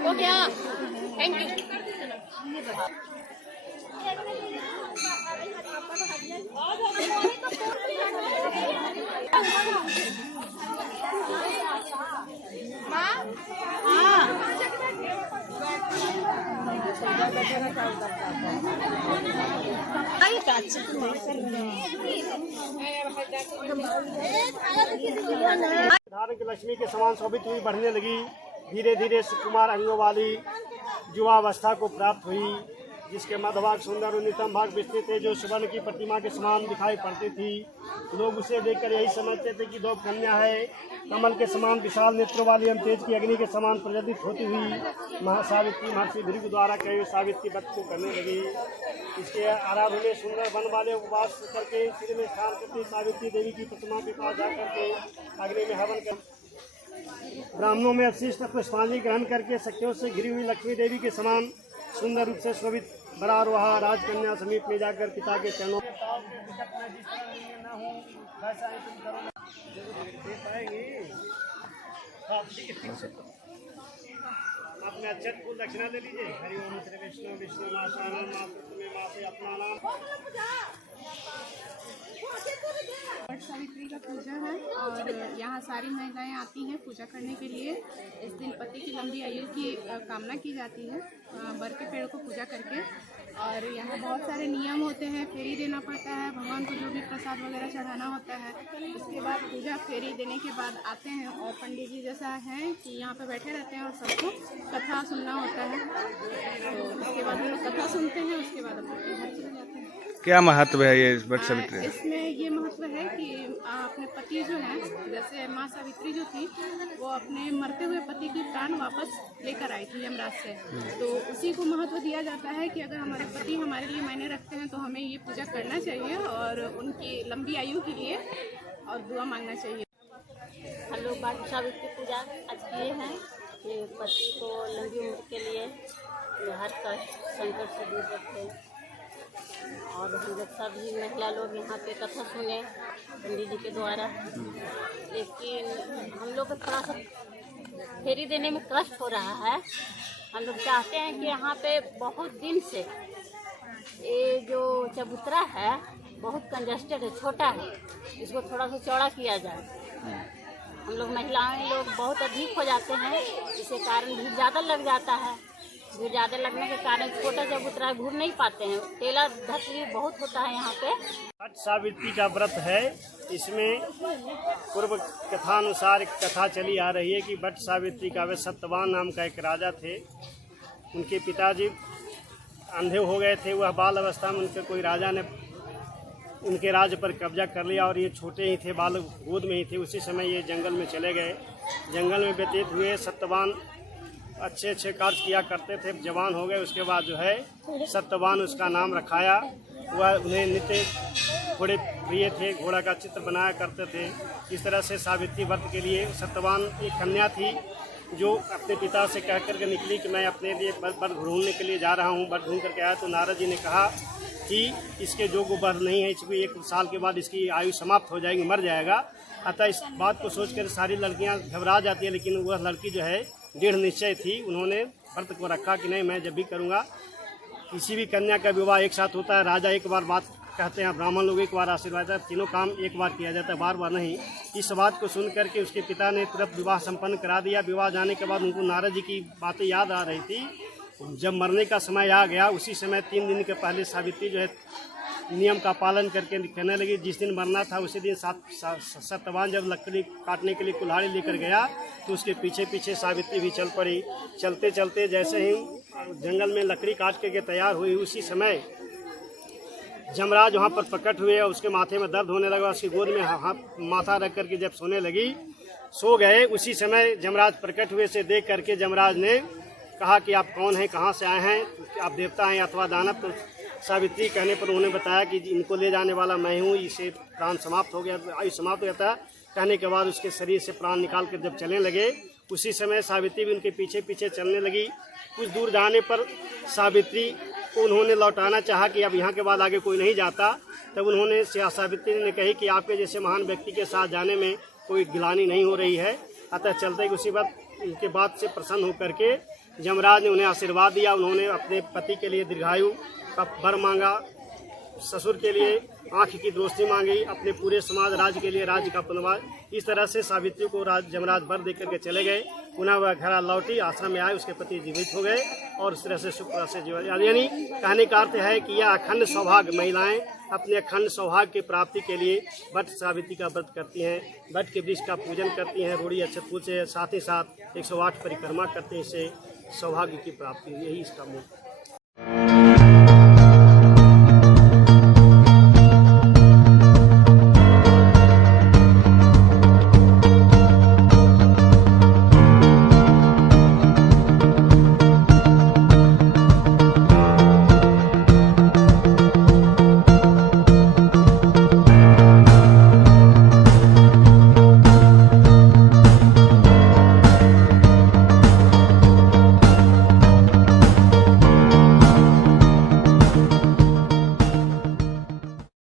हो गया, thank you. धारण की लक्ष्मी के समान शोभित हुई, बढ़ने लगी। धीरे धीरे सुकुमार अंगों वाली युवावस्था को प्राप्त हुई, जिसके मध्यभाग सुंदर और नितम भाग विस्तृत थे, जो सुवर्ण की प्रतिमा के समान दिखाई पड़ती थी। लोग उसे देखकर यही समझते थे कि दो कन्या है। कमल के समान विशाल नेत्रों वाली एवं तेज की अग्नि के समान प्रज्वलित होती हुई महासावित्री महर्षि भृगु द्वारा कहे हुए सावित्री व्रत को करने लगी। इसके आराधना में सुंदर वन वाले उपवास करके सिर में स्नान करके सावित्री देवी की प्रतिमा के पास जाकर के अग्नि में हवन कर ब्राह्मणों में अवशिष्ट पुष्पांजलि ग्रहण करके सखियों से घिरी हुई लक्ष्मी देवी के समान सुंदर रूप से शोभित बरारोहा राजकन्या समीप में जाकर पिता के चरणों अपने अक्षत को दक्षिणा दे लीजिए। हरि ओम श्री विष्णु विष्णु मासानाम मातृत्व मासे अपना नाम। वट सावित्री का पूजा है और यहाँ सारी महिलाएं आती हैं पूजा करने के लिए। इस दिन पति की लंबी आयु की कामना की जाती है बर के पेड़ को पूजा करके। और यहाँ बहुत सारे नियम होते हैं, फेरी देना पड़ता है, भगवान को जो भी प्रसाद वगैरह चढ़ाना होता है। उसके बाद पूजा फेरी देने के बाद आते हैं और पंडित जी जैसा है कि यहाँ पे बैठे रहते हैं और सबको कथा सुनना होता है। तो उसके बाद हम लोग कथा सुनते हैं, उसके बाद अपने घर चले जाते हैं। क्या महत्व है ये वट सावित्री? इसमें ये महत्व है कि अपने पति जो है, जैसे माँ सावित्री जो थी वो अपने मरते हुए पति की प्राण वापस लेकर आई थी यमराज से। तो उसी को महत्व दिया जाता है कि अगर हमारे पति हमारे लिए मायने रखते हैं तो हमें ये पूजा करना चाहिए और उनकी लंबी आयु के लिए और दुआ मांगना चाहिए। हम लोग वट सावित्री पूजा आज किए हैं कि पति को लंबी उम्र के लिए हर कष्ट संकट से दूर रखें। और हम लोग सभी महिला लोग यहाँ पे कथा सुने पंडित जी के द्वारा। लेकिन हम लोग को थोड़ा सा फेरी देने में कष्ट हो रहा है। हम लोग चाहते हैं कि यहाँ पे बहुत दिन से ये जो चबूतरा है बहुत कंजस्टेड है, छोटा है, इसको थोड़ा सा चौड़ा किया जाए। हम लोग महिलाएं लोग बहुत अधिक हो जाते हैं, इसके कारण भीड़ ज़्यादा लग जाता है। भीड़ ज़्यादा लगने के कारण छोटा चबूतरा घूम नहीं पाते हैं, तेला धतली बहुत होता है यहाँ पे। वट सावित्री का व्रत है। इसमें पूर्व कथानुसार एक कथा चली आ रही है कि वट सावित्री का वे सत्यवान नाम का एक राजा थे। उनके पिताजी अंधे हो गए थे। वह बाल अवस्था में उनके कोई राजा ने उनके राज्य पर कब्जा कर लिया और ये छोटे ही थे, बाल गोद में ही थे। उसी समय ये जंगल में चले गए। जंगल में व्यतीत हुए। सत्यवान अच्छे अच्छे कार्य किया करते थे। जवान हो गए उसके बाद जो है सत्यवान उसका नाम रखाया। वह उन्हें नित्य घोड़े प्रिय थे, घोड़ा का चित्र बनाया करते थे। इस तरह से सावित्री व्रत के लिए सत्यवान एक कन्या थी जो अपने पिता से कह करके निकली कि मैं अपने लिए वर ढूंढने के लिए जा रहा हूँ। वर ढूंढ करके आया तो नारद जी ने कहा कि इसके जोग वर नहीं है, इसको 1 साल के बाद इसकी आयु समाप्त हो जाएगी, मर जाएगा। अतः इस बात को सोचकर सारी लड़कियाँ घबरा जाती हैं, लेकिन वह लड़की जो है दृढ़ निश्चय थी। उन्होंने व्रत को रखा कि नहीं, मैं जब भी करूँगा। किसी भी कन्या का विवाह एक साथ होता है। राजा एक बार बात कहते हैं, ब्राह्मण लोग एक बार आशीर्वाद देते हैं, तीनों काम एक बार किया जाता है, बार बार नहीं। इस बात को सुन करके उसके पिता ने तुरंत विवाह संपन्न करा दिया। विवाह जाने के बाद उनको नारद जी की बातें याद आ रही थी। जब मरने का समय आ गया, उसी समय 3 दिन के पहले सावित्री जो है नियम का पालन करके कहने लगी जिस दिन मरना था उसी दिन सत्यवान जब लकड़ी काटने के लिए कुल्हाड़ी लेकर गया तो उसके पीछे पीछे सावित्री भी चल पड़ी। चलते चलते जैसे ही जंगल में लकड़ी काट के तैयार हुई, उसी समय जमराज वहाँ पर प्रकट हुए और उसके माथे में दर्द होने लगा। उसकी गोद में हाथ माथा रख करके जब सोने लगी, सो गए। उसी समय जमराज प्रकट हुए से देख करके जमराज ने कहा कि आप कौन हैं, कहाँ से आए हैं, आप देवता हैं अथवा दानव। तो सावित्री कहने पर उन्होंने बताया कि इनको ले जाने वाला मैं हूँ, इसे प्राण समाप्त हो गया, आयु समाप्त हो गया था। कहने के बाद उसके शरीर से प्राण निकाल कर जब चलने लगे, उसी समय सावित्री भी उनके पीछे पीछे चलने लगी। कुछ दूर जाने पर सावित्री को उन्होंने लौटाना चाहा कि अब यहाँ के बाद आगे कोई नहीं जाता। तब उन्होंने सावित्री ने कही कि आपके जैसे महान व्यक्ति के साथ जाने में कोई गिलानी नहीं हो रही है। अतः चलते ही उसी बात उनके बात से प्रसन्न होकर के यमराज ने उन्हें आशीर्वाद दिया। उन्होंने अपने पति के लिए दीर्घायु का वर मांगा, ससुर के लिए आँख की रोशनी मांगी, अपने पूरे समाज राज्य के लिए राज्य का पुनर्वास। इस तरह से सावित्री को यमराज वर देकर के चले गए। पुनः वह घर लौटी, आश्रम में आए, उसके पति जीवित हो गए और इस तरह से सुख से जीवन। यानी कहने का अर्थ है कि यह अखंड सौभाग्य, महिलाएं अपने अखंड सौभाग्य की प्राप्ति के लिए वट सावित्री का व्रत करती हैं, वट के वृक्ष का पूजन करती हैं, रोड़ी अक्षत फूल से, साथ ही साथ 108 परिक्रमा करते हैं। इससे सौभाग्य की प्राप्ति, यही इसका मूल